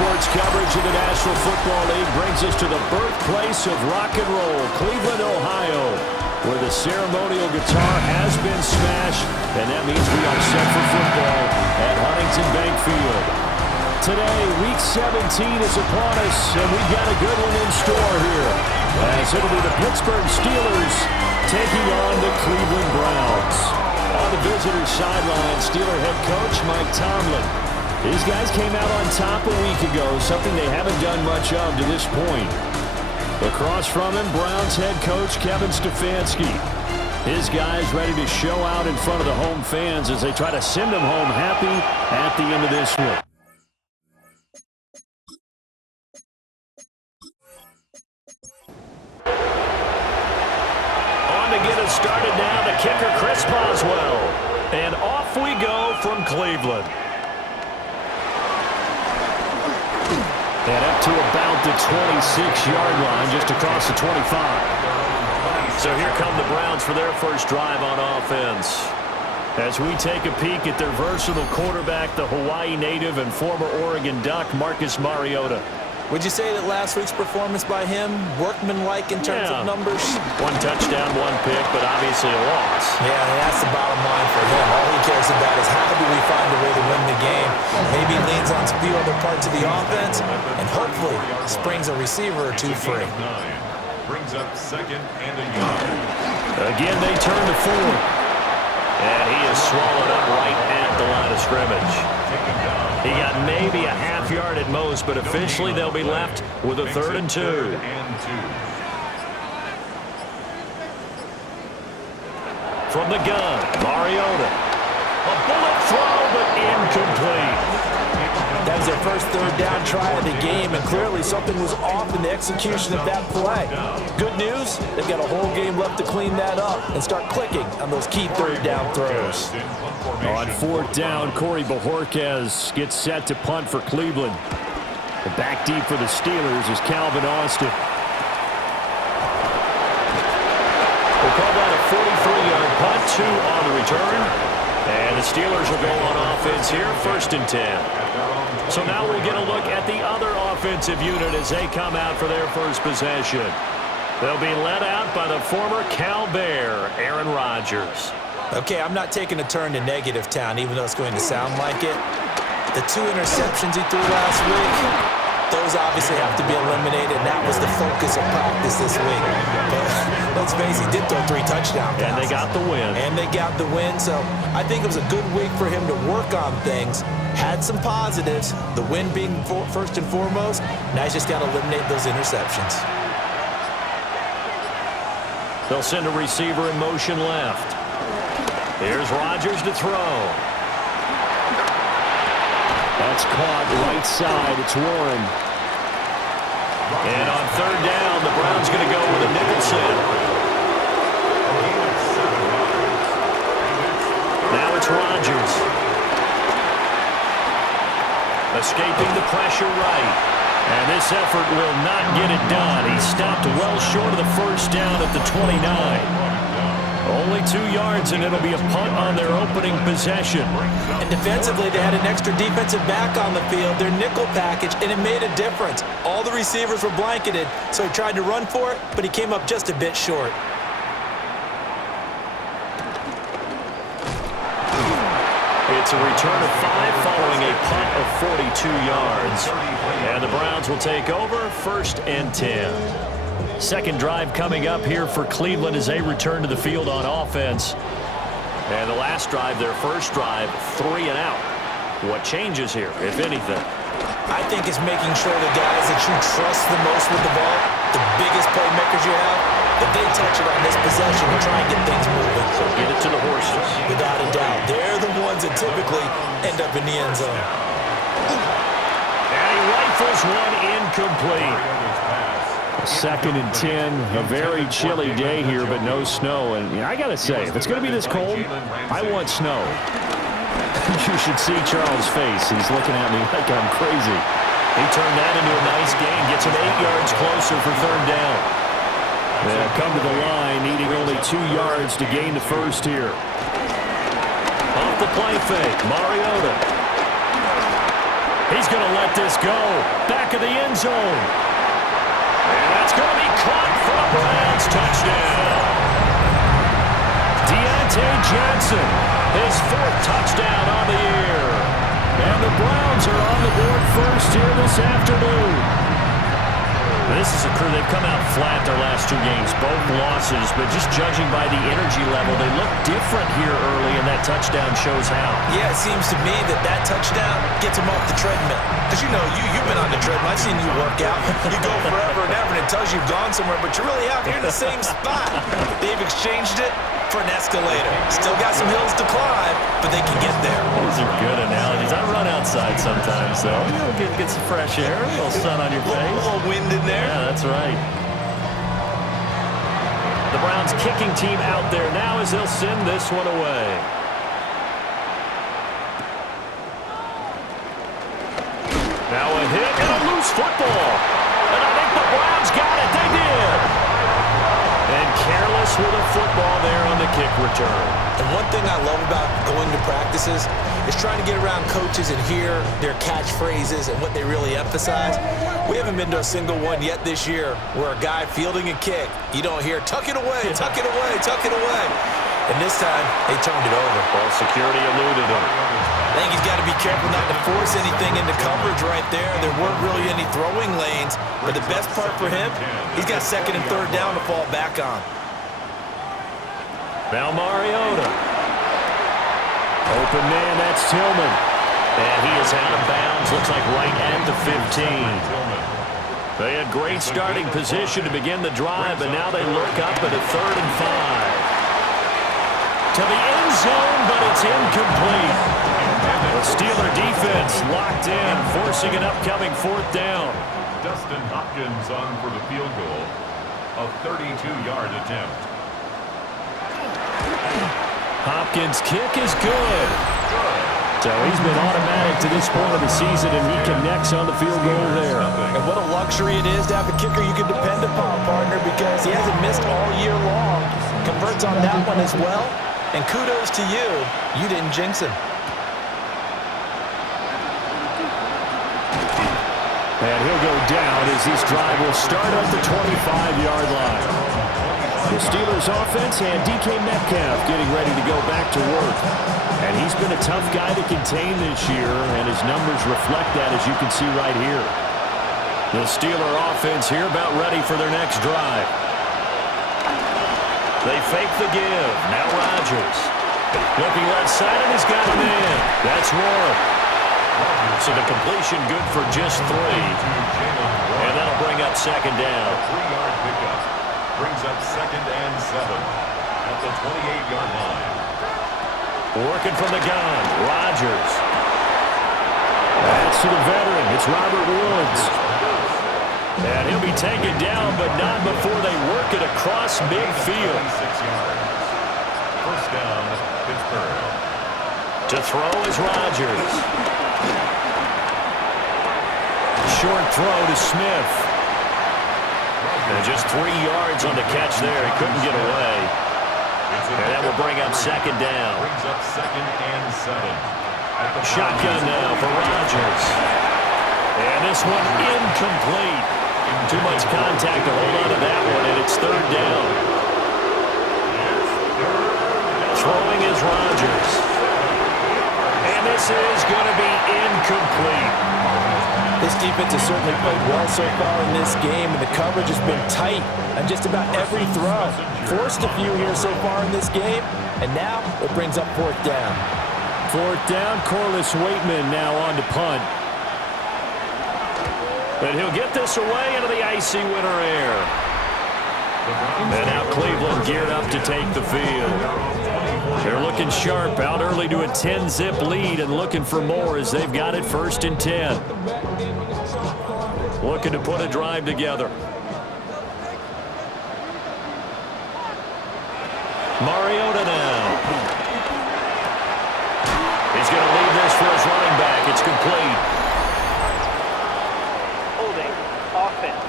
sports coverage of the National Football League brings us to the birthplace of rock and roll, Cleveland, Ohio, where the ceremonial guitar has been smashed, and that means we are set for football at Huntington Bank Field. Today, Week 17 is upon us, and we've got a good one in store here, as it'll be the Pittsburgh Steelers taking on the Cleveland Browns. On the visitor's sideline, Steeler head coach Mike Tomlin. These guys came out on top a week ago, something they haven't done much of to this point. Across from him, Browns head coach Kevin Stefanski. His guys ready to show out in front of the home fans as they try to send them home happy at the end of this one. On to get us started now, the kicker Chris Boswell. And off we go from Cleveland. And up to about the 26-yard line, just across the 25. So here come the Browns for their first drive on offense. As we take a peek at their versatile quarterback, the Hawaii native and former Oregon Duck, Marcus Mariota. Would you say that last week's performance by him, workmanlike in terms of numbers? One touchdown, one pick, but obviously a loss. Yeah, that's the bottom line for him. All he cares about is how do we find a way to win the game. Maybe he leans on a few other parts of the offense, and hopefully springs a receiver or two free. Brings up second and a yard. Again, they turn to Ford. And he is swallowed up right at the line of scrimmage. He got maybe a half yard at most, but officially they'll be left with a 3rd and 2. From the gun, Mariota. A bullet throw, but incomplete. That was their first 3rd down try of the game, and clearly something was off in the execution of that play. Good news, they've got a whole game left to clean that up and start clicking on those key 3rd down throws. On 4th down, Corey Bojorquez gets set to punt for Cleveland. The back deep for the Steelers is Calvin Austin. We'll call that a 43-yard punt, 2 on the return. And the Steelers will go on offense here, 1st and 10. So now we'll get a look at the other offensive unit as they come out for their first possession. They'll be led out by the former Cal Bear, Aaron Rodgers. Okay, I'm not taking a turn to negative town, even though it's going to sound like it. The 2 interceptions he threw last week, those obviously have to be eliminated, and that was the focus of practice this week. But let's face it, he did throw 3 touchdown passes. And they got the win. And they got the win, so I think it was a good week for him to work on things. Had some positives, the win being first and foremost. Now he's just got to eliminate those interceptions. They'll send a receiver in motion left. Here's Rodgers to throw. That's caught right side. It's Warren. And on 3rd down, the Browns going to go with a nickel set. Now it's Rodgers. Escaping the pressure right. And this effort will not get it done. He stopped well short of the 1st down at the 29. Only 2 yards, and it'll be a punt on their opening possession. And defensively, they had an extra defensive back on the field, their nickel package, and it made a difference. All the receivers were blanketed, so he tried to run for it, but he came up just a bit short. It's a return of 5 following a punt of 42 yards. And the Browns will take over, 1st and 10. Second drive coming up here for Cleveland as they return to the field on offense. And the last drive, their first drive, 3 and out. What changes here, if anything? I think it's making sure the guys that you trust the most with the ball, the biggest playmakers you have, that they touch it on this possession and try and get things moving. So get it to the horses. Without a doubt. They're the ones that typically end up in the end zone. And he rifles one incomplete. 2nd and 10, a very chilly day here, but no snow. And I got to say, if it's going to be this cold, I want snow. You should see Charles' face. He's looking at me like I'm crazy. He turned that into a nice gain, gets him 8 yards closer for 3rd down. They'll come to the line, needing only 2 yards to gain the first here. Off the play fake, Mariota. He He's going to let this go. Back of the end zone. And that's going to be caught for a Browns touchdown. Deontay Johnson, his 4th touchdown on the year. And the Browns are on the board first here this afternoon. This is a crew, they've come out flat their last 2 games, both losses, but just judging by the energy level, they look different here early, and that touchdown shows how. Yeah, it seems to me that touchdown gets them off the treadmill. Because, you know, you've been on the treadmill. I've seen you work out. You go forever and ever, and it tells you you've gone somewhere, but you're really out here in the same spot. They've exchanged it for an escalator. Still got some hills to climb, but they can get there. Those are good analogies. I run outside sometimes, so get some fresh air, a little sun on your face. A little wind in there. Yeah, that's right. The Browns kicking team out there now as they'll send this one away. Now a hit and a loose football. And I think the Browns got it. They did. And careless with a football there on the kick return. And one thing I love about going to practices is trying to get around coaches and hear their catchphrases and what they really emphasize. We haven't been to a single one yet this year where a guy fielding a kick, you don't hear, tuck it away, tuck it away, tuck it away. And this time, they turned it over. Ball security eluded him. I think he's got to be careful not to force anything into coverage right there. There weren't really any throwing lanes. But the best part for him, he's got 2nd and 3rd down to fall back on. Now Mariota. Open man, that's Tillman. And he is out of bounds. Looks like right at the 15. They had great starting position to begin the drive, but now they look up at a 3rd and 5. To the end zone, but it's incomplete. The Steeler defense locked in, forcing an upcoming 4th down. Dustin Hopkins on for the field goal. A 32-yard attempt. Hopkins' kick is good. So he's been automatic to this point of the season, and he connects on the field goal there. And what a luxury it is to have a kicker you can depend upon, partner, because he hasn't missed all year long. Converts on that one as well. And kudos to you. You didn't jinx him. And he'll go down as this drive will start at the 25-yard line. The Steelers offense and DK Metcalf getting ready to go back to work. And he's been a tough guy to contain this year, and his numbers reflect that, as you can see right here. The Steeler offense here about ready for their next drive. They fake the give. Now Rodgers. Looking left side, and he's got him in. That's Warren. So the completion good for just 3. And that'll bring up 2nd down. 3-yard pickup. Brings up 2nd and 7 at the 28-yard line. Working from the gun. Rodgers. That's to the veteran. It's Robert Woods. And he'll be taken down, but not before they work it across midfield. 6 yards. First down, Pittsburgh. To throw is Rodgers. Short throw to Smith. And just 3 yards on the catch there. He couldn't get away. And that will bring up 2nd down. Brings up 2nd and 7. Shotgun now for Rodgers. And this one incomplete. Too much contact to hold on to that one, and it's 3rd down. Throwing is Rodgers. And this is going to be incomplete. This defense has certainly played well so far in this game, and the coverage has been tight on just about every throw. Forced a few here so far in this game, and now it brings up 4th down. 4th down, Corliss Waitman now on to punt. But he'll get this away into the icy winter air. And now Cleveland geared up to take the field. They're looking sharp, out early to a 10-zip lead and looking for more as they've got it 1st and 10. Looking to put a drive together. Mariota now. He's going to leave this for his running back. It's complete. Holding offense.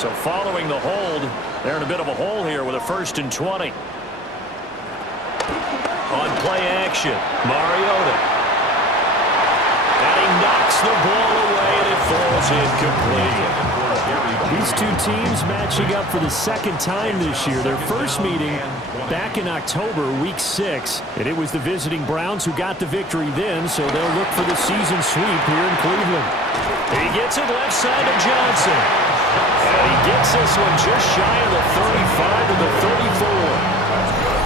So following the hold, they're in a bit of a hole here with a 1st and 20. On play action, Mariota. And he knocks the ball away, and it falls incomplete. These two teams matching up for the second time this year. Their first meeting back in October, Week 6. And it was the visiting Browns who got the victory then, so they'll look for the season sweep here in Cleveland. He gets it left side to Johnson. And he gets this one just shy of the 35 to the 34.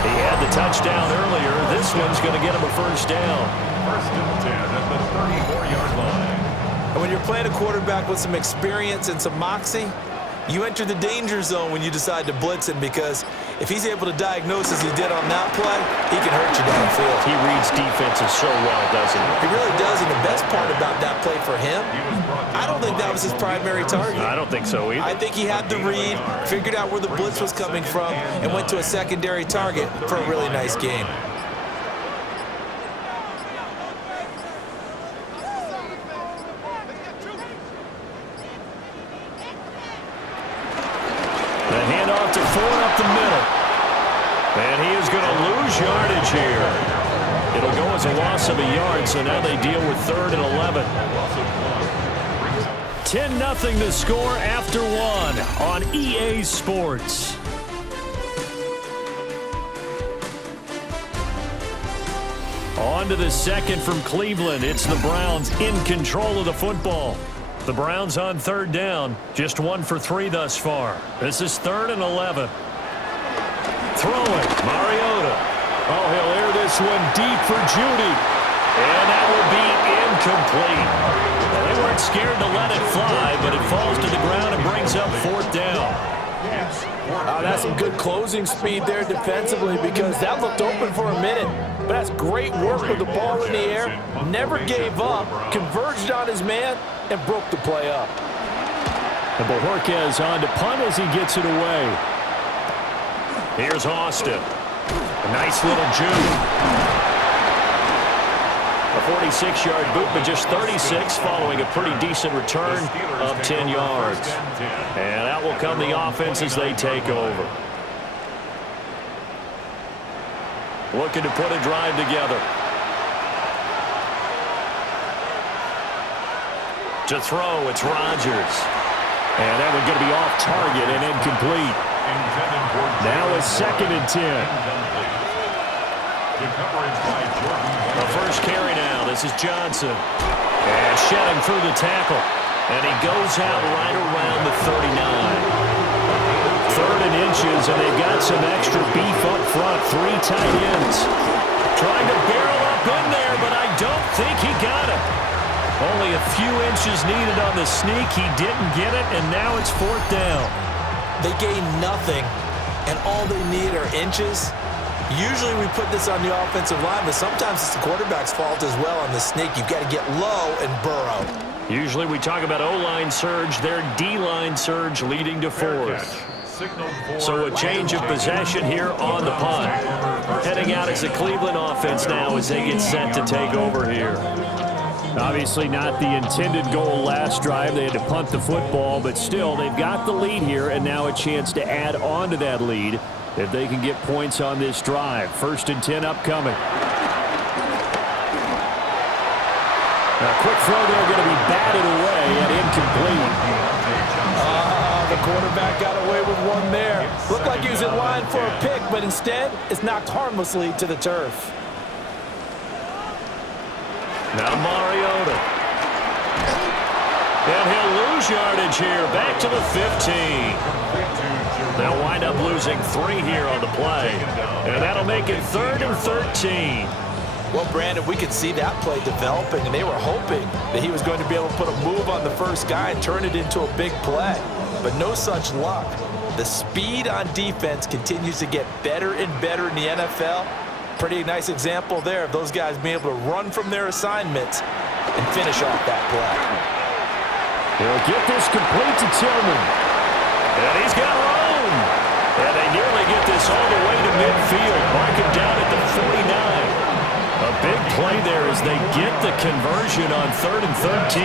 He had the touchdown earlier. This one's going to get him a first down. First and 10 at the 34-yard line. And when you're playing a quarterback with some experience and some moxie, you enter the danger zone when you decide to blitz him, because if he's able to diagnose as he did on that play, he can hurt you downfield. He reads defenses so well, doesn't he? He really does, and the best part about that play for him, I don't think that was his primary target. I don't think so either. I think he had the read, figured out where the blitz was coming from, and went to a secondary target for a really nice game. The handoff to Ford up the middle. And he is going to lose yardage here. It'll go as a loss of a yard, so now they deal with 3rd and 11. 10-0 the score after 1 on EA Sports. On to the second from Cleveland. It's the Browns in control of the football. The Browns on 3rd down, just 1 for 3 thus far. This is 3rd and 11. Throwing, Mariota. Oh, he'll air this one deep for Judy. And that will be incomplete. Well, they weren't scared to let it fly, but it falls to the ground and brings up 4th down. That's some good closing speed there defensively, because that looked open for a minute. But that's great work with the ball in the air. Never gave up, converged on his man, and broke the play up. And Bojorquez on to punt as he gets it away. Here's Austin. A nice little juke. A 46-yard boot, but just 36 following a pretty decent return of 10 yards. And that will come the offense as they take over. Looking to put a drive together. To throw, it's Rodgers. And that one's going to be off target and incomplete. Now a 2nd and 10. The first carry now. This is Johnson. And shedding through the tackle. And he goes out right around the 39. 3rd and inches, and they've got some extra beef up front. 3 tight ends. Trying to barrel up in there, but I don't think he got it. Only a few inches needed on the sneak. He didn't get it, and now it's 4th down. They gain nothing, and all they need are inches. Usually we put this on the offensive line, but sometimes it's the quarterback's fault as well on the sneak. You've got to get low and burrow. Usually we talk about O-line surge, their D-line surge leading to 4th. So a change of possession here on the punt. Heading out as the Cleveland offense now as they get set to take over here. Obviously not the intended goal last drive. They had to punt the football, but still they've got the lead here, and now a chance to add on to that lead if they can get points on this drive. 1st and 10 upcoming. A quick throw there, going to be batted away and incomplete. The quarterback got away with one there. Looked like he was in line for a pick, but instead it's knocked harmlessly to the turf. Now Mariota. And he'll lose yardage here. Back to the 15. They'll wind up losing 3 here on the play. And that'll make it 3rd and 13. Well, Brandon, we could see that play developing, and they were hoping that he was going to be able to put a move on the first guy and turn it into a big play. But no such luck. The speed on defense continues to get better and better in the NFL. Pretty nice example there of those guys being able to run from their assignments and finish off that play. He'll get this complete to Tillman. And he's got room. And they nearly get this all the way to midfield. Mark him down at the 49. A big play there as they get the conversion on 3rd and 13.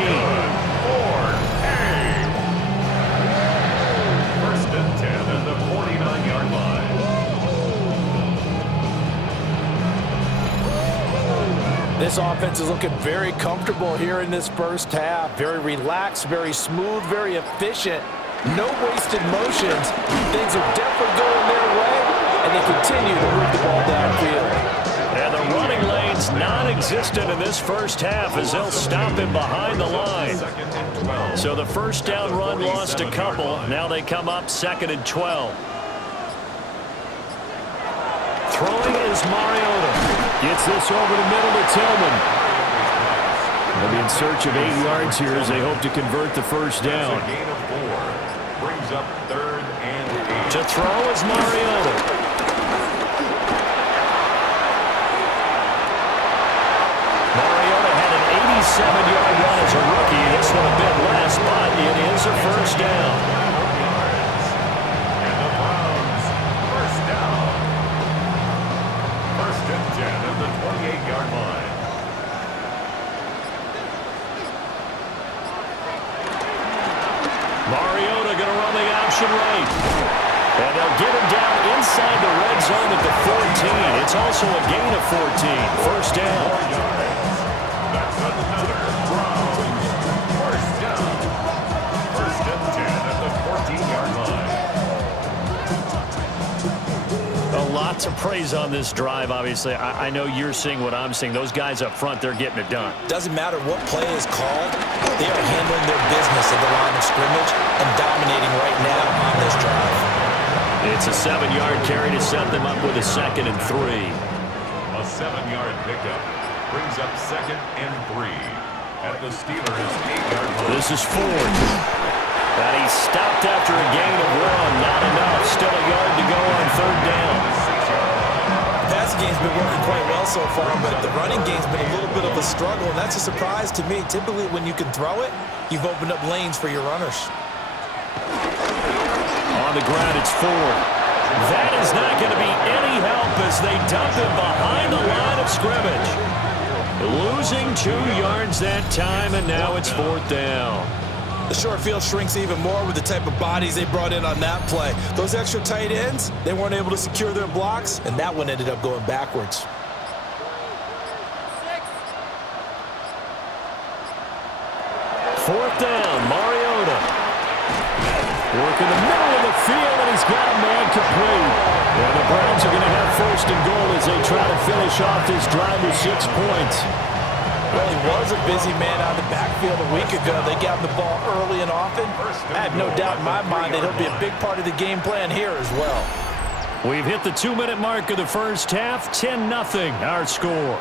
First and 10 at the 49-yard line. This offense is looking very comfortable here in this first half. Very relaxed, very smooth, very efficient. No wasted motions. Things are definitely going their way, and they continue to move the ball downfield. And the running lane's non-existent in this first half as they'll stop him behind the line. So the first down run lost a couple. Now they come up 2nd and 12. Throwing is Mariota. Gets this over the middle to Tillman. They'll be in search of 8 yards here as they hope to convert the first down. Gain of 4. Brings up 3rd and 8. To throw is Mariota. Mariota had an 87-yard run as a rookie. This one a bit less, but it is a first down. And the Browns, first down. 1st and 10 at the 28-yard line. Mariota going to run the option right. And they'll get him down inside the red zone at the 14. It's also a gain of 14. First down. 4 yards. That's another Browns first down. 1st and 10 at the 14-yard line. A lot to praise on this drive, obviously. I know you're seeing what I'm seeing. Those guys up front, they're getting it done. Doesn't matter what play is called. They are handling their business at the line of scrimmage and dominating right now on this drive. It's a 7-yard carry to set them up with a 2nd and 3. A 7-yard pickup brings up 2nd and 3 at the Steelers' 8-yard line. This is Ford. And he stopped after a gain of 1. Not enough. Still a yard to go on 3rd down. The passing game's been working quite well so far, but the running game's been a little bit of a struggle, and that's a surprise to me. Typically, when you can throw it, you've opened up lanes for your runners. On the ground, it's Ford. That is not going to be any help as they dump him behind the line of scrimmage. Losing 2 yards that time, and now it's 4th down. The short field shrinks even more with the type of bodies they brought in on that play. Those extra tight ends, they weren't able to secure their blocks, and that one ended up going backwards. 4th down, Mariota. Working the middle of the field, and he's got a man complete. And the Browns are going to have 1st and goal as they try to finish off this drive with 6 points. Well, he was a busy man out of the backfield a week ago. They got him the ball early and often. I have no doubt in my mind that he'll be a big part of the game plan here as well. We've hit the 2-minute mark of the first half. 10-0 our score.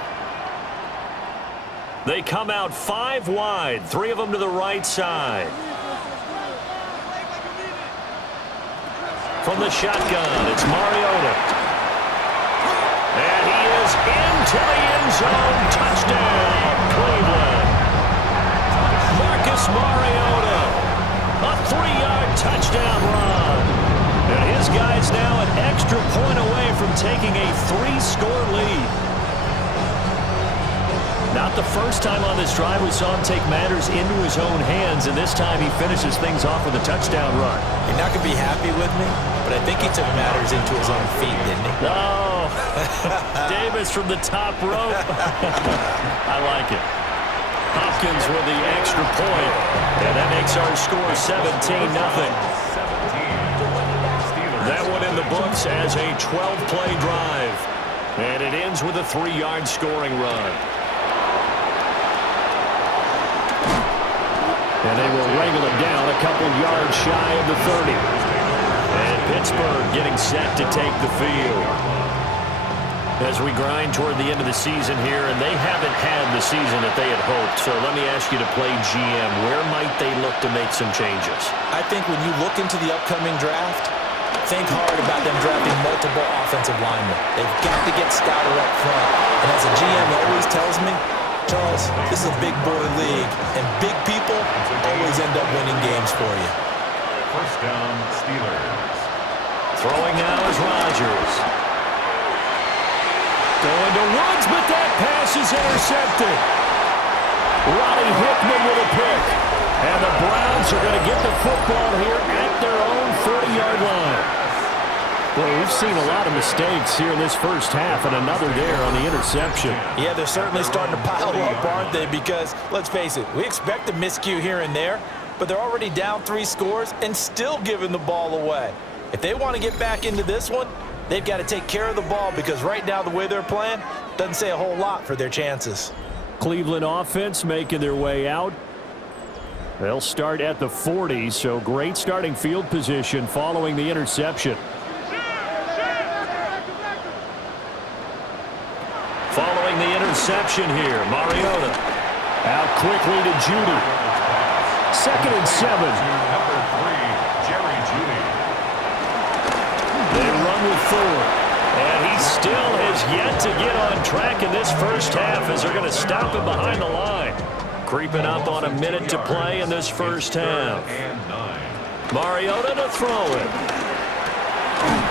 They come out 5 wide, 3 of them to the right side. From the shotgun, it's Mariota. And he is into the end zone. Touchdown, Cleveland. Marcus Mariota, a 3-yard touchdown run. And his guy's now an extra point away from taking a 3-score lead. Not the first time on this drive we saw him take matters into his own hands, and this time he finishes things off with a touchdown run. You're not going to be happy with me, but I think he took matters into his own feet, didn't he? Oh, Davis from the top rope. I like it. Hopkins with the extra point, and that makes our score 17-0. That one in the books as a 12-play drive, and it ends with a 3-yard scoring run. And they will wrangle it down a couple yards shy of the 30. And Pittsburgh getting set to take the field. As we grind toward the end of the season here, and they haven't had the season that they had hoped. So let me ask you to play GM. Where might they look to make some changes? I think when you look into the upcoming draft, think hard about them drafting multiple offensive linemen. They've got to get Scouter up front. And as a GM always tells me, Charles, this is a big boy league, and big people always end up winning games for you. First down, Steelers. Throwing now is Rodgers. Going to Woods, but that pass is intercepted. Roddy Hickman with a pick. And the Browns are going to get the football here at their own 30-yard line. Well, we've seen a lot of mistakes here in this first half, and another there on the interception. Yeah, they're certainly starting to pile up, aren't they? Because, let's face it, we expect a miscue here and there, but they're already down 3 scores and still giving the ball away. If they want to get back into this one, they've got to take care of the ball, because right now the way they're playing doesn't say a whole lot for their chances. Cleveland offense making their way out. They'll start at the 40, so great starting field position following the interception. Following the interception here, Mariota out quickly to Judy. 2nd and 7. Number 3, Jerry Judy. They run with Ford, and he still has yet to get on track in this first half as they're going to stop him behind the line. Creeping up on a minute to play in this first half. Mariota to throw it.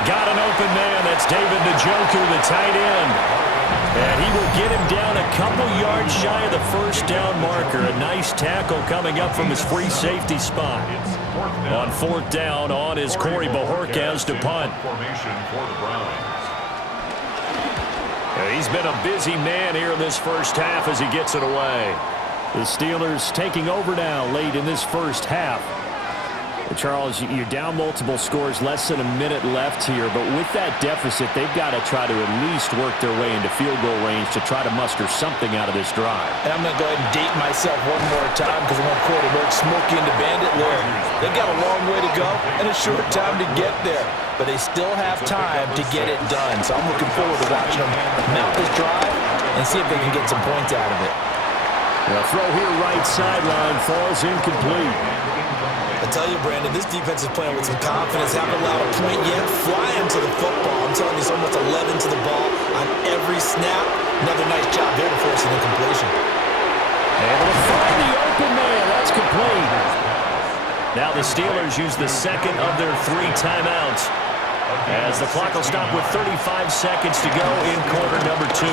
Got an open man. That's David Njoku, the tight end. And he will get him down a couple yards shy of the first down marker. A nice tackle coming up from his free safety spot. On 4th down on is Corey Bojorquez to punt. He's been a busy man here in this first half as he gets it away. The Steelers taking over now late in this first half. Charles, you're down multiple scores, less than a minute left here, but with that deficit, they've got to try to at least work their way into field goal range to try to muster something out of this drive. And I'm going to go ahead and date myself one more time because I'm on quarterback Smokey and the Bandit Lord. They've got a long way to go and a short time to get there, but they still have time to get it done. So I'm looking forward to watching them mount this drive and see if they can get some points out of it. The throw here right sideline falls incomplete. I tell you, Brandon, this defense is playing with some confidence. Haven't allowed a point yet. Flying to the football. I'm telling you, it's almost 11 to the ball on every snap. Another nice job there to force an incompletion. Able to find the open man. That's complete. Now the Steelers use the second of their 3 timeouts as the clock will stop with 35 seconds to go in quarter number 2.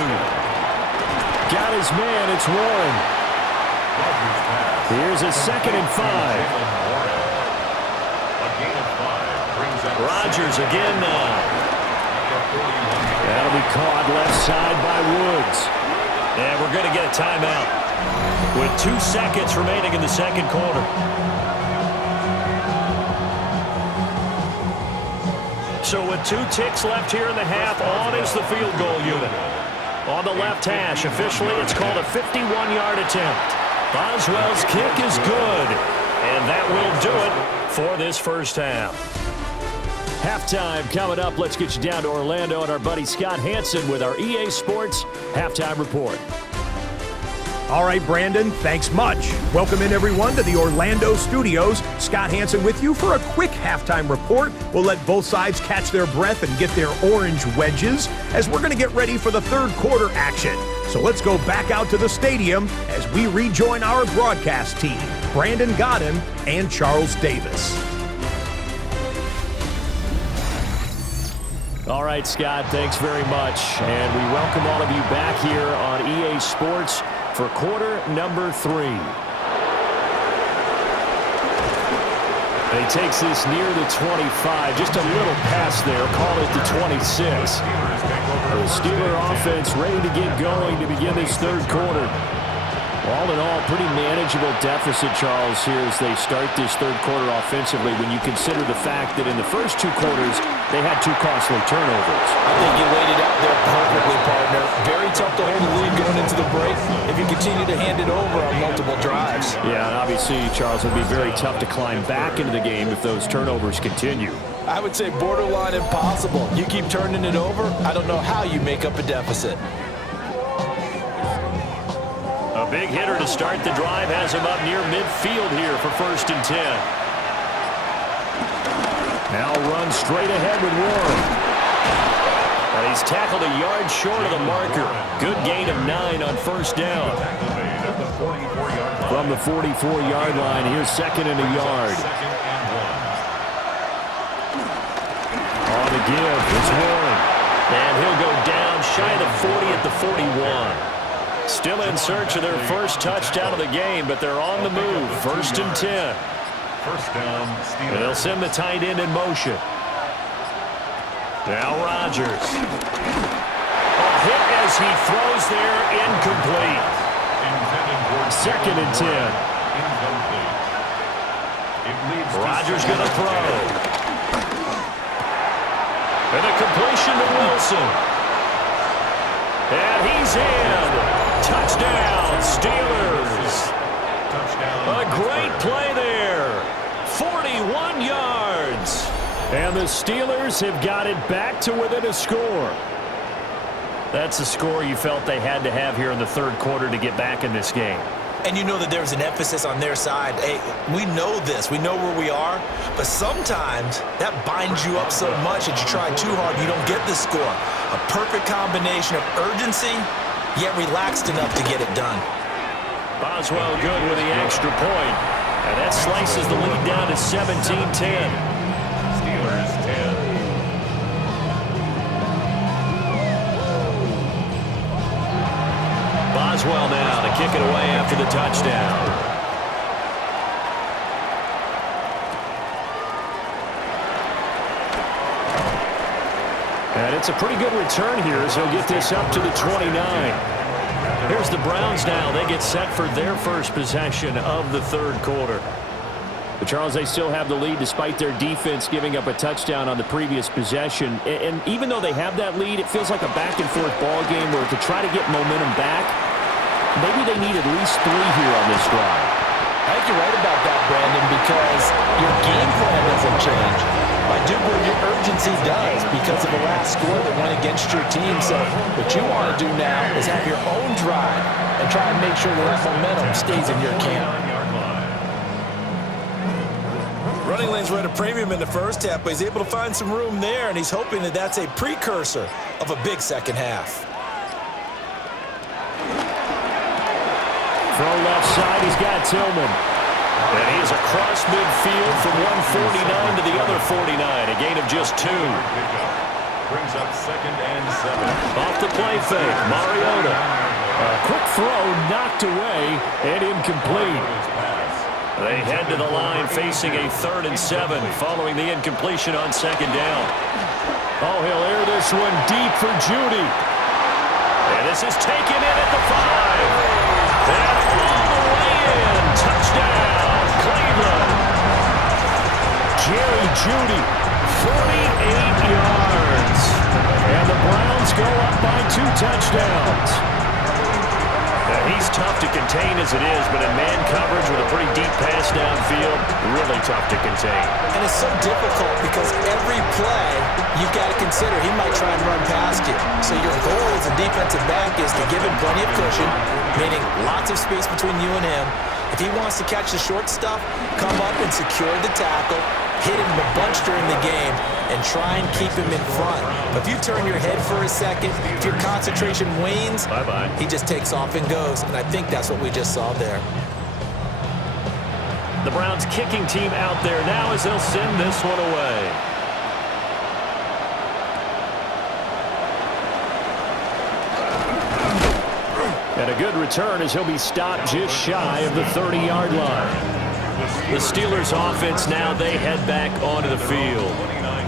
Got his man. It's Warren. Here's a 2nd and 5. Rodgers again now. That'll be caught left side by Woods. And we're going to get a timeout with 2 seconds remaining in the second quarter. So with 2 ticks left here in the half, on is the field goal unit. On the left hash, officially it's called a 51-yard attempt. Boswell's kick is good, and that will do it for this first half. Halftime coming up. Let's get you down to Orlando and our buddy Scott Hansen with our EA Sports Halftime Report. All right, Brandon, thanks much. Welcome in, everyone, to the Orlando studios. Scott Hansen with you for a quick halftime report. We'll let both sides catch their breath and get their orange wedges as we're going to get ready for the third quarter action. So let's go back out to the stadium as we rejoin our broadcast team, Brandon Godden and Charles Davis. All right, Scott, thanks very much. And we welcome all of you back here on EA Sports for quarter number 3. He takes this near the 25, just a little pass there, call it the 26. The Steeler offense ready to get going to begin this third quarter. All in all, pretty manageable deficit, Charles, here as they start this third quarter offensively when you consider the fact that in the first 2 quarters, they had 2 costly turnovers. I think you laid it out there perfectly, partner. Very tough to hold the lead going into the break if you continue to hand it over on multiple drives. Yeah, and obviously, Charles, it would be very tough to climb back into the game if those turnovers continue. I would say borderline impossible. You keep turning it over, I don't know how you make up a deficit. A big hitter to start the drive has him up near midfield here for 1st and 10. Now runs straight ahead with Warren. And he's tackled a yard short of the marker. Good gain of 9 on 1st down. From the 44-yard line, here's 2nd and a yard. On the give, it's Warren. And he'll go down shy of the 40 at the 41. Still in search of their first touchdown of the game, but they're on the move. 1st and 10. First down, Steelers. And they'll send the tight end in motion. Now Rodgers. A hit as he throws there, incomplete. Second and 10. Incomplete. It leads Rodgers going to throw. And a completion to Wilson. And he's in. Touchdown, Steelers. touchdown. A great play there. 41 yards. And the Steelers have got it back to within a score. That's a score you felt they had to have here in the third quarter to get back in this game. And you know that there's an emphasis on their side. Hey, we know this. We know where we are. But sometimes that binds you up so much that you try too hard, you don't get the score. A perfect combination of urgency, yet relaxed enough to get it done. Boswell good with the extra point. And that slices the lead down to 17-10. Steelers 10. Boswell now to kick it away after the touchdown. And it's a pretty good return here as he'll get this up to the 29. Here's the Browns now. They get set for their first possession of the third quarter. But Charles, they still have the lead despite their defense giving up a touchdown on the previous possession. And even though they have that lead, it feels like a back-and-forth ball game where to try to get momentum back, maybe they need at least 3 here on this drive. I think you're right about that, Brandon, because your game plan doesn't change. I do believe your urgency does because of the last score that went against your team. So what you want to do now is have your own drive and try and make sure that that momentum stays in your camp. Running lanes were at a premium in the first half, but he's able to find some room there, and he's hoping that that's a precursor of a big second half. Throw left side, he's got Tillman. And he is across midfield from 149 to the other 49, a gain of just 2. Brings up 2nd and 7. Off the play fake, Mariota. A quick throw knocked away and incomplete. They head to the line facing a 3rd and 7 following the incompletion on 2nd down. Oh, he'll air this one deep for Judy. And this is taken in at the 5. And all the way in. Touchdown, Cleveland. Jerry Judy, 48 yards. And the Browns go up by 2 touchdowns. He's tough to contain as it is, but in man coverage with a pretty deep pass downfield, really tough to contain. And it's so difficult because every play you've got to consider he might try and run past you. So your goal as a defensive back is to give him plenty of cushion, meaning lots of space between you and him. If he wants to catch the short stuff, come up and secure the tackle, hit him a bunch during the game, and try and keep him in front. But if you turn your head for a second, if your concentration wanes, he just takes off and goes. And I think that's what we just saw there. The Browns kicking team out there now as they'll send this one away. And a good return as he'll be stopped just shy of the 30-yard line. The Steelers offense now, they head back onto the field.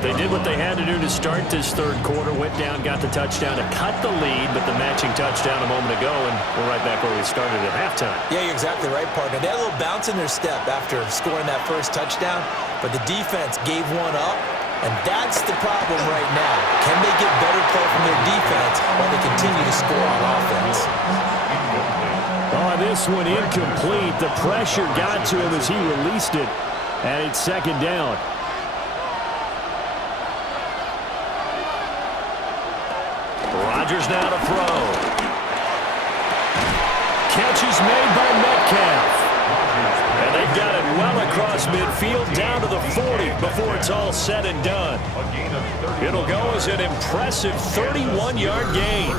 They did what they had to do to start this third quarter, went down, got the touchdown to cut the lead, but the matching touchdown a moment ago, and we're right back where we started at halftime. Yeah, you're exactly right, partner. They had a little bounce in their step after scoring that first touchdown, but the defense gave one up, and that's the problem right now. Can they get better play from their defense while they continue to score on offense? Oh, this one incomplete. The pressure got to him as he released it, and it's 2nd down. Rodgers now to throw. Catch is made by Metcalf. And they've got it well across midfield down to the 40 before it's all said and done. It'll go as an impressive 31-yard gain.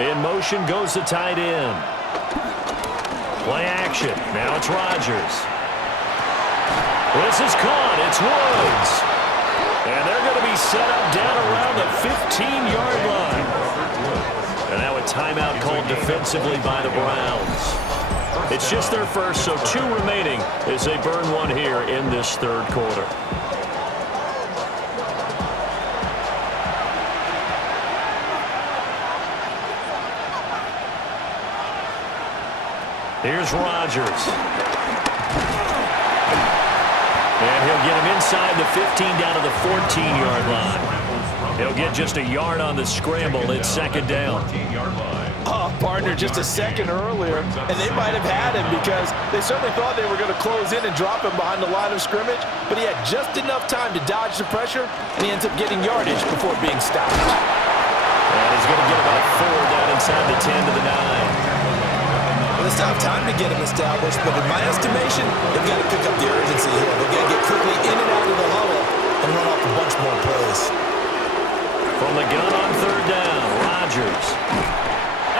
In motion goes the tight end. Play action. Now it's Rodgers. This is caught. It's Woods. And they're going to be set up down around the 15-yard line. And now a timeout called defensively by the Browns. It's just their first, so 2 remaining as they burn one here in this third quarter. Here's Rodgers. And he'll get him inside the 15 down to the 14-yard line. He'll get just a yard on the scramble. It's second down. Oh, partner, just a second earlier, and they might have had him because they certainly thought they were going to close in and drop him behind the line of scrimmage, but he had just enough time to dodge the pressure, and he ends up getting yardage before being stopped. And he's going to get about 4 down inside the 10 to the 9. Well, they still have time to get him established, but in my estimation, they've got to pick up the urgency here. They've got to get quickly in and out of the huddle and run off a bunch more plays. From the gun on third down, Rodgers.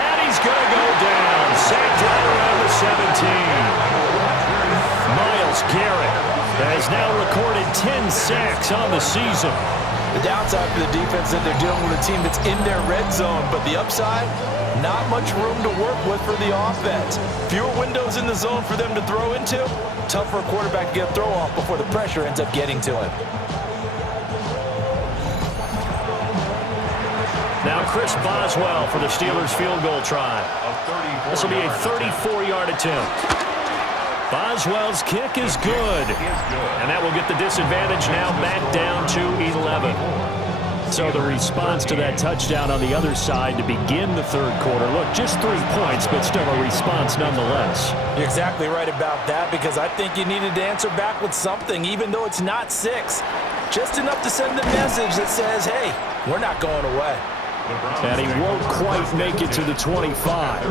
And he's going to go down. Sacked right around the 17. Myles Garrett has now recorded 10 sacks on the season. The downside for the defense is that they're dealing with a team that's in their red zone, but the upside, not much room to work with for the offense. Fewer windows in the zone for them to throw into. Tough for a quarterback to get a throw off before the pressure ends up getting to him. Now Chris Boswell for the Steelers field goal try. This will be a 34-yard attempt. Boswell's kick is good. And that will get the disadvantage now back down to 11. So the response to that touchdown on the other side to begin the third quarter. Look, just 3 points, but still a response nonetheless. You're exactly right about that because I think you needed to answer back with something, even though it's not 6. Just enough to send the message that says, hey, we're not going away. And he won't quite make it to the 25.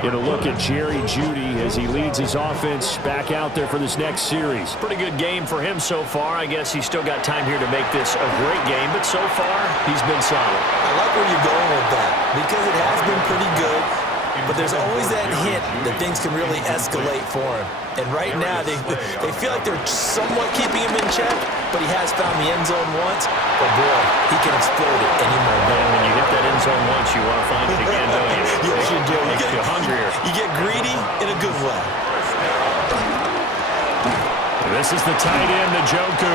Get a look at Jerry Jeudy as he leads his offense back out there for this next series. Pretty good game for him so far. I guess he's still got time here to make this a great game, but so far he's been solid. I like where you're going with that because it has been pretty good, but there's always that hint that things can really escalate for him. And right now they feel like they're somewhat keeping him in check, but he has found the end zone once. But boy, he can explode it any moment. And when you hit that end zone once, you want to find it again, don't you? Yes, you do. Makes you hungrier. You get greedy in a good way. This is the tight end, Njoku.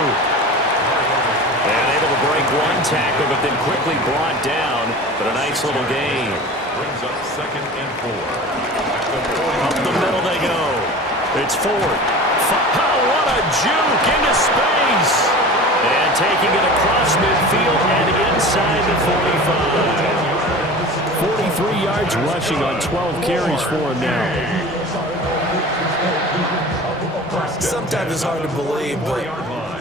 And able to break one tackle, but then quickly brought down. But a nice little gain. Brings up 2nd and 4. Up the middle they go. It's Ford. Oh, what a juke into space. And taking it across midfield and inside the 45. 43 yards rushing on 12 carries for him now. Sometimes it's hard to believe, but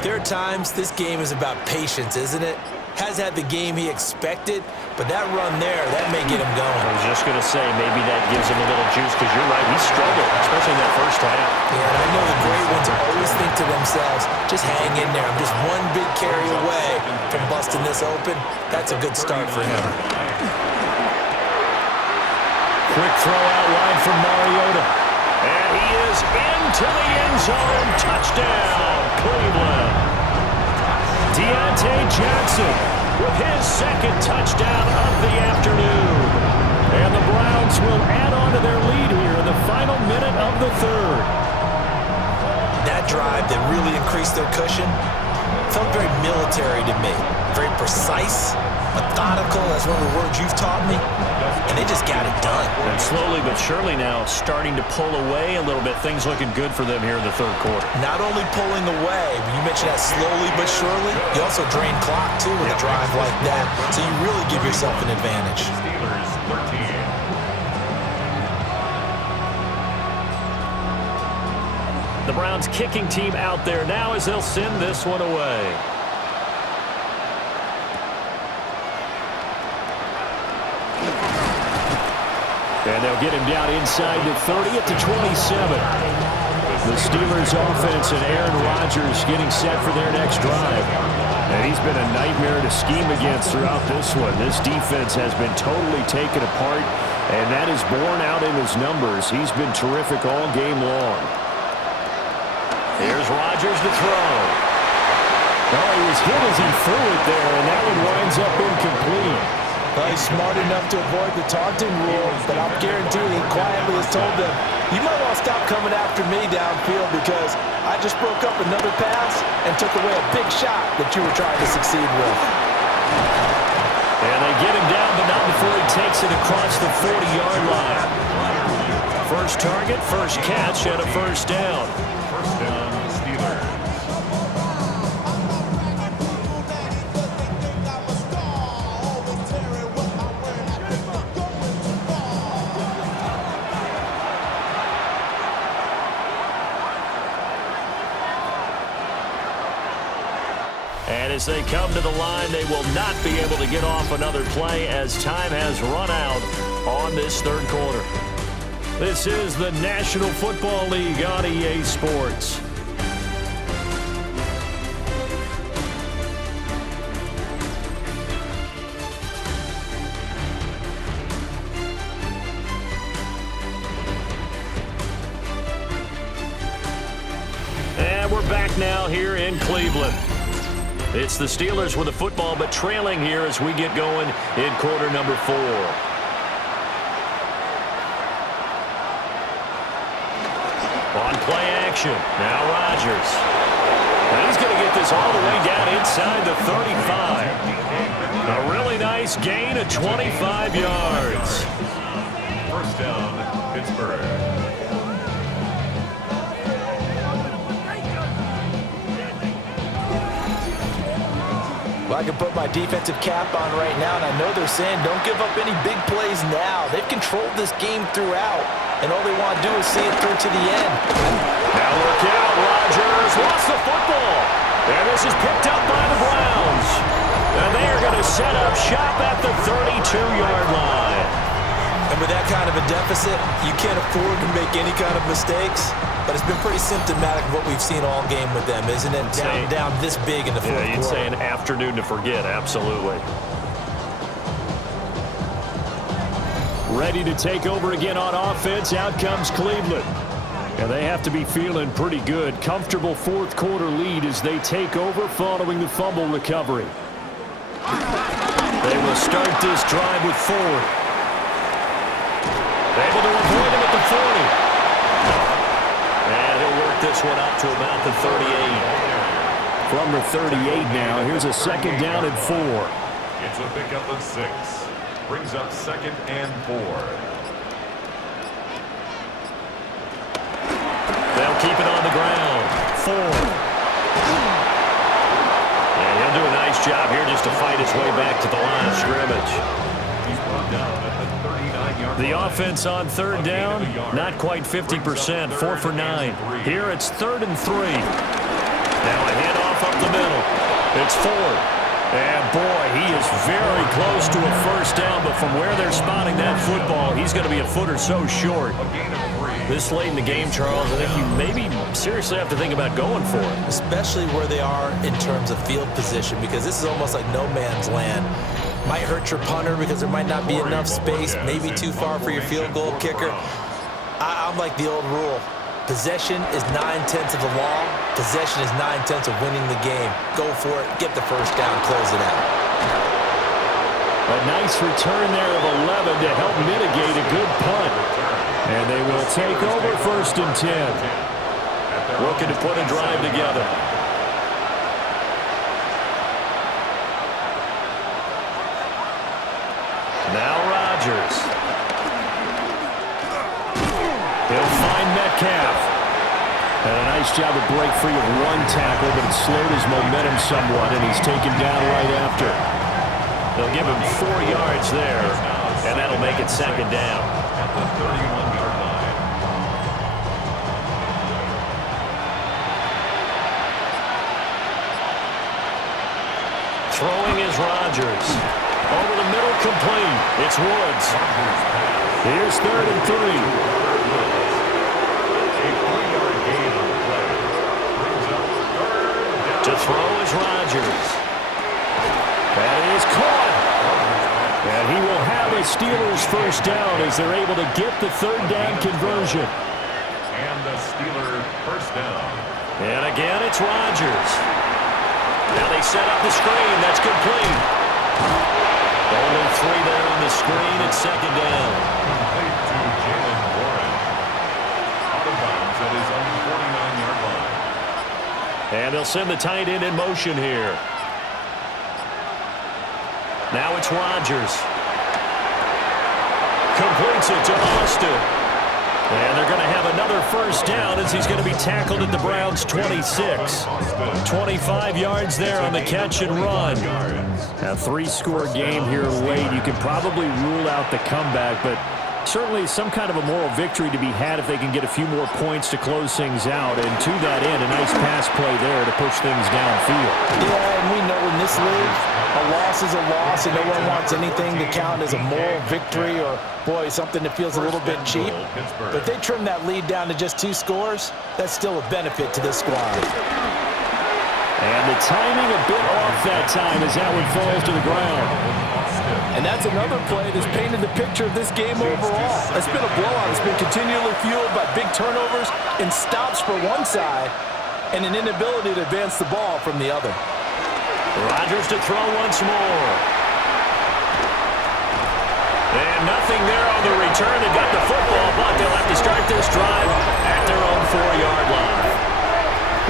there are times this game is about patience, isn't it? Has had the game he expected, but that run there, that may get him going. I was just going to say, maybe that gives him a little juice, because you're right, he struggled, especially in that first half. Yeah, and I know the great ones always think to themselves, just hang in there. I'm just one big carry away from busting this open. That's a good start for him. Quick throw out wide from Mariota. And he is into the end zone. Touchdown, Cleveland. Deontay Johnson with his second touchdown of the afternoon. And the Browns will add on to their lead here in the final minute of the third. That drive that really increased their cushion felt very military to me. Very precise, methodical, that's one of the words you've taught me. And they just got it done. And slowly but surely now starting to pull away a little bit. Things looking good for them here in the third quarter. Not only pulling away, but you mentioned that slowly but surely. You also drain clock, too, with a drive like that. So you really give yourself an advantage. Steelers 13. The Browns kicking team out there now as they'll send this one away. And they'll get him down inside the 30 at the 27. The Steelers offense and Aaron Rodgers getting set for their next drive. And he's been a nightmare to scheme against throughout this one. This defense has been totally taken apart. And that is borne out in his numbers. He's been terrific all game long. Here's Rodgers to throw. Oh, he was hit as he threw it there, and that one winds up incomplete. Well, he's smart enough to avoid the taunting rule, but I'm guaranteeing he quietly has told them, you might want to stop coming after me downfield because I just broke up another pass and took away a big shot that you were trying to succeed with. And they get him down, but not before he takes it across the 40-yard line. First target, first catch, and a first down. First down, Steelers. And as they come to the line, they will not be able to get off another play as time has run out on this third quarter. This is the National Football League on EA Sports. And we're back now here in Cleveland. It's the Steelers with the football, but trailing here as we get going in quarter number 4. On play action, now Rodgers. And he's going to get this all the way down inside the 35. A really nice gain of 25 yards. First down, Pittsburgh. Well, I can put my defensive cap on right now, and I know they're saying don't give up any big plays now. They've controlled this game throughout, and all they want to do is see it through to the end. Now look out, Rodgers lost the football. And this is picked up by the Browns. And they are going to set up shop at the 32-yard line. And with that kind of a deficit, you can't afford to make any kind of mistakes. But it's been pretty symptomatic of what we've seen all game with them, isn't it? Down this big in the fourth quarter. Yeah, you'd say an afternoon to forget, absolutely. Ready to take over again on offense. Out comes Cleveland. And they have to be feeling pretty good. Comfortable fourth quarter lead as they take over following the fumble recovery. They will start this drive with Ford. Able to avoid him at the 40. And he'll work this one out to about the 38. From the 38 now, here's a second down and 4. It's a pickup of 6. Brings up second and 4. They'll keep it on the ground. 4. And he'll do a nice job here just to fight his way back to the line of scrimmage. He's brought down at the 39-yard line. The offense on third down, not quite 50%, 4 for 9. Here it's 3rd and 3. Now a handoff up the middle. It's Ford. And boy, he is very close to a first down, but from where they're spotting that football, he's going to be a foot or so short. This late in the game, Charles, I think you maybe seriously have to think about going for it. Especially where they are in terms of field position, because this is almost like no man's land. Might hurt your punter because there might not be enough space, maybe too far for your field goal kicker. I'm like the old rule. Possession is 9/10 of the law. Possession is 9/10 of winning the game. Go for it. Get the first down. Close it out. A nice return there of 11 to help mitigate a good punt. And they will take over 1st and 10. Looking to put a drive together. Now Rodgers. He'll find Metcalf. And a nice job to break free of one tackle, but it slowed his momentum somewhat, and he's taken down right after. They'll give him 4 yards there, and that'll make it second down. At the 31-yard line. Throwing is Rodgers. Over the middle, complete. It's Woods. Here's 3rd and 3. A 3-yard gain on the play. Brings up 3rd down. To throw is Rodgers. That is caught. And he will have a Steelers first down as they're able to get the third down conversion. And the Steelers first down. And again, it's Rodgers. Now they set up the screen. That's complete. Only 3 there on the screen. It's second down. Complete to Jalen Warren. Out of bounds at his own 49-yard line. And they'll send the tight end in motion here. Now it's Rodgers. Completes it to Austin. And they're going to have another first down as he's going to be tackled at the Browns' 26. 25 yards there on the catch and run. A 3-score game here late. You can probably rule out the comeback, but certainly some kind of a moral victory to be had if they can get a few more points to close things out. And to that end, a nice pass play there to push things downfield. Yeah, and we know in this league, a loss is a loss, and no one wants anything to count as a moral victory or, boy, something that feels a little bit cheap. But if they trim that lead down to just 2 scores, that's still a benefit to this squad. And the timing a bit off that time as that one falls to the ground. And that's another play that's painted the picture of this game overall. It's been a blowout. It's been continually fueled by big turnovers and stops for one side and an inability to advance the ball from the other. Rodgers to throw once more. And nothing there on the return. They got the football, but they'll have to start this drive at their own 4-yard line.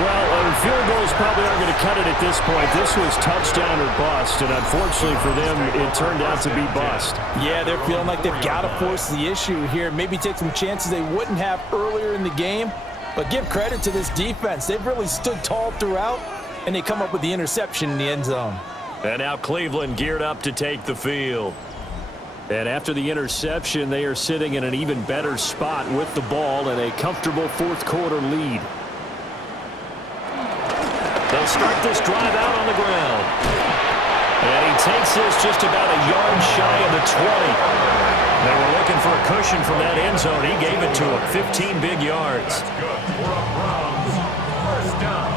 Well, field goals probably aren't going to cut it at this point. This was touchdown or bust, and unfortunately for them, it turned out to be bust. Yeah, they're feeling like they've got to force the issue here. Maybe take some chances they wouldn't have earlier in the game. But give credit to this defense. They've really stood tall throughout, and they come up with the interception in the end zone. And now Cleveland geared up to take the field. And after the interception, they are sitting in an even better spot with the ball and a comfortable fourth-quarter lead. They'll start this drive out on the ground. And he takes this just about a yard shy of the 20. They were looking for a cushion from that end zone. He gave it to him, 15 big yards. That's good for a Browns first down.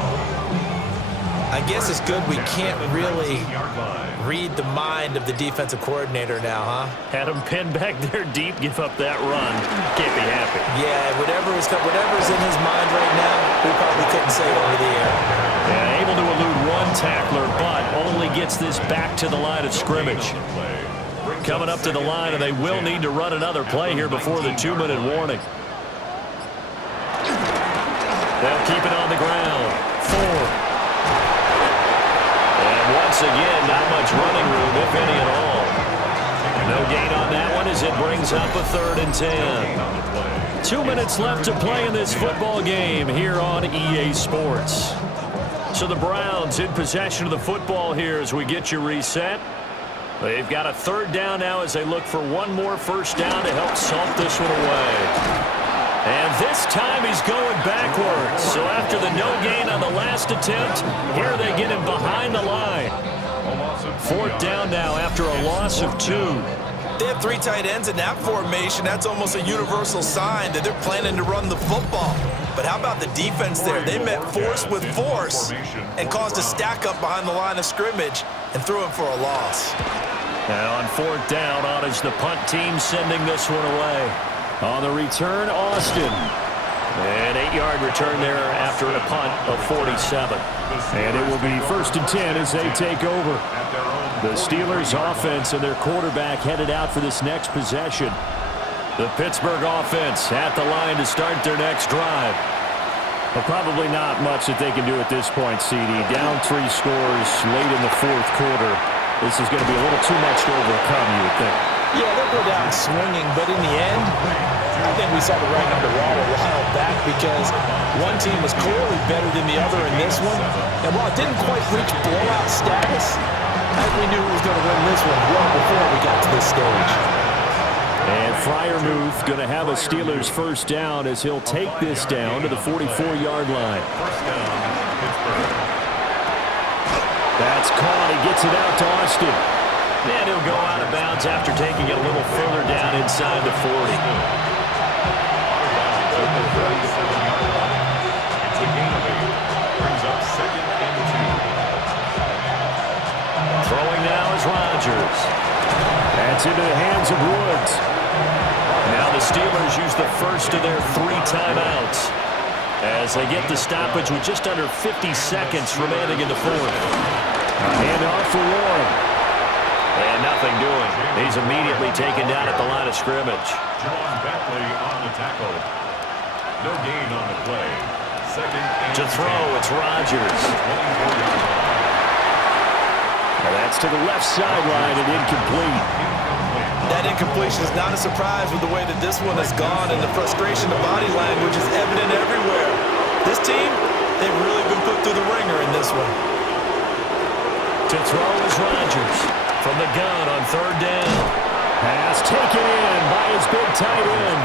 I guess it's good we can't really 19-yard line. read the mind of the defensive coordinator now, huh? Had him pinned back there deep, give up that run. Can't be happy. Yeah, whatever's in his mind right now, we probably couldn't say over the air. Yeah, able to elude one tackler, but only gets this back to the line of scrimmage. Coming up to the line, and they will need to run another play here before the 2-minute warning. They'll keep it on the ground. 4. And once again, not much running room, if any at all. No gain on that one as it brings up a 3rd and 10. 2 minutes left to play in this football game here on EA Sports. So the Browns in possession of the football here as we get you reset. They've got a 3rd down now as they look for one more first down to help salt this one away. And this time he's going backwards. So after the no gain on the last attempt, here they get him behind the line. 4th down now after a loss of 2. They have 3 tight ends in that formation. That's almost a universal sign that they're planning to run the football. But how about the defense there? They met force with force and caused a stack up behind the line of scrimmage and threw him for a loss. And on 4th down, on is the punt team sending this one away. On the return, Austin. An 8-yard return there after a punt of 47. And it will be 1st and 10 as they take over. The Steelers offense and their quarterback headed out for this next possession. The Pittsburgh offense at the line to start their next drive. Well, probably not much that they can do at this point, CD. Down 3 scores late in the 4th quarter. This is going to be a little too much to overcome, you would think. Yeah, they'll go down swinging, but in the end, I think we saw the writing on the wall a while back because one team was clearly better than the other in this one. And while it didn't quite reach blowout status, I think we knew who was going to win this one well before we got to this stage. And Freiermuth going to have a Steelers first down as he'll take this down to the 44-yard line. First down, Pittsburgh. That's caught. He gets it out to Austin. And he'll go out of bounds after taking it a little further down inside the 40. Out of bounds at the 37-yard line. It's a gain of 8. Brings up 2nd and 2. Throwing now is Rodgers. And It's into the hands of Woods. Now the Steelers use the first of their 3 timeouts as they get the stoppage with just under 50 seconds remaining in the fourth. A handoff for Warren. And nothing doing. He's immediately taken down at the line of scrimmage. John Bentley on the tackle. No gain on the play. Second and To throw, it's Rodgers. 24-yard line. And that's to the left sideline and incomplete. That incompletion is not a surprise with the way that this one has gone, and the frustration of body language is evident everywhere. This team, they've really been put through the ringer in this one. To throw is Rodgers from the gun on 3rd down. Pass taken in by his big tight end.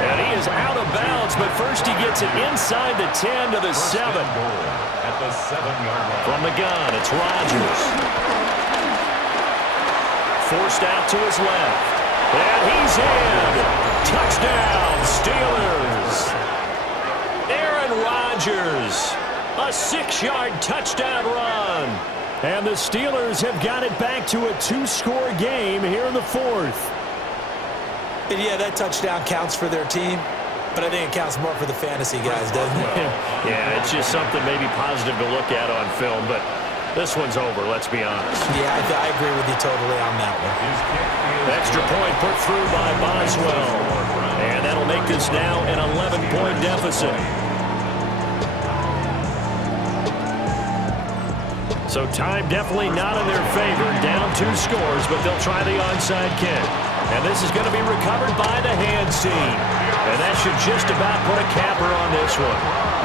And he is out of bounds, but first he gets it inside the 10 to the 7. At the 7-yard line. From the gun, it's Rodgers. Forced out to his left. And he's in. Touchdown, Steelers. Aaron Rodgers. A 6-yard touchdown run. And the Steelers have got it back to a 2-score game here in the fourth. And yeah, that touchdown counts for their team, but I think it counts more for the fantasy guys, doesn't it? Yeah, it's just something maybe positive to look at on film, but this one's over, let's be honest. Yeah, I agree with you totally on that one. Extra point put through by Boswell. And that'll make this now an 11-point deficit. So time definitely not in their favor. Down 2 scores, but they'll try the onside kick. And this is going to be recovered by the hands team. And that should just about put a capper on this one.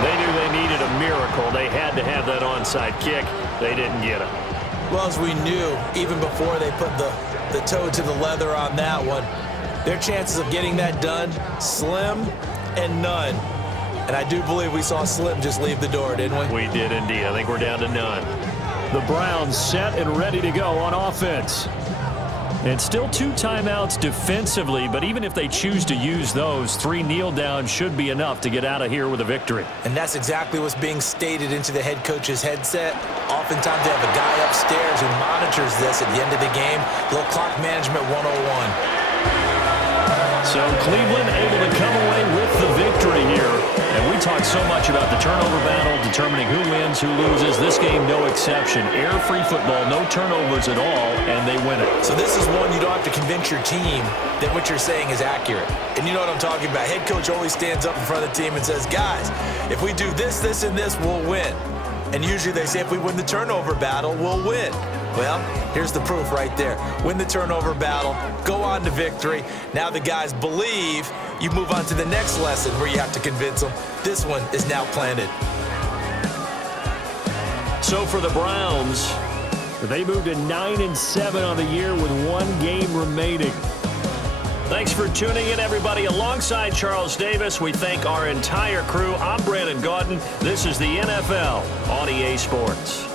They knew they needed a miracle. They had to have that onside kick. They didn't get it. Well, as we knew, even before they put the toe to the leather on that one, their chances of getting that done, slim and none. And I do believe we saw Slim just leave the door, didn't we? We did indeed. I think we're down to none. The Browns set and ready to go on offense. And still 2 timeouts defensively, but even if they choose to use those, 3 kneel downs should be enough to get out of here with a victory. And that's exactly what's being stated into the head coach's headset. Oftentimes they have a guy upstairs who monitors this at the end of the game. Little clock management 101. So Cleveland able to come away with the victory here. And we talked so much about the turnover battle, determining who wins, who loses. This game, no exception. Error-free football, no turnovers at all, and they win it. So this is one you don't have to convince your team that what you're saying is accurate. And you know what I'm talking about. Head coach always stands up in front of the team and says, guys, if we do this, this, and this, we'll win. And usually they say if we win the turnover battle, we'll win. Well, here's the proof right there. Win the turnover battle, go on to victory. Now the guys believe. You move on to the next lesson where you have to convince them. This one is now planted. So for the Browns, they moved to 9-7 on the year with 1 game remaining. Thanks for tuning in, everybody. Alongside Charles Davis, we thank our entire crew. I'm Brandon Gaudin. This is the NFL on EA Sports.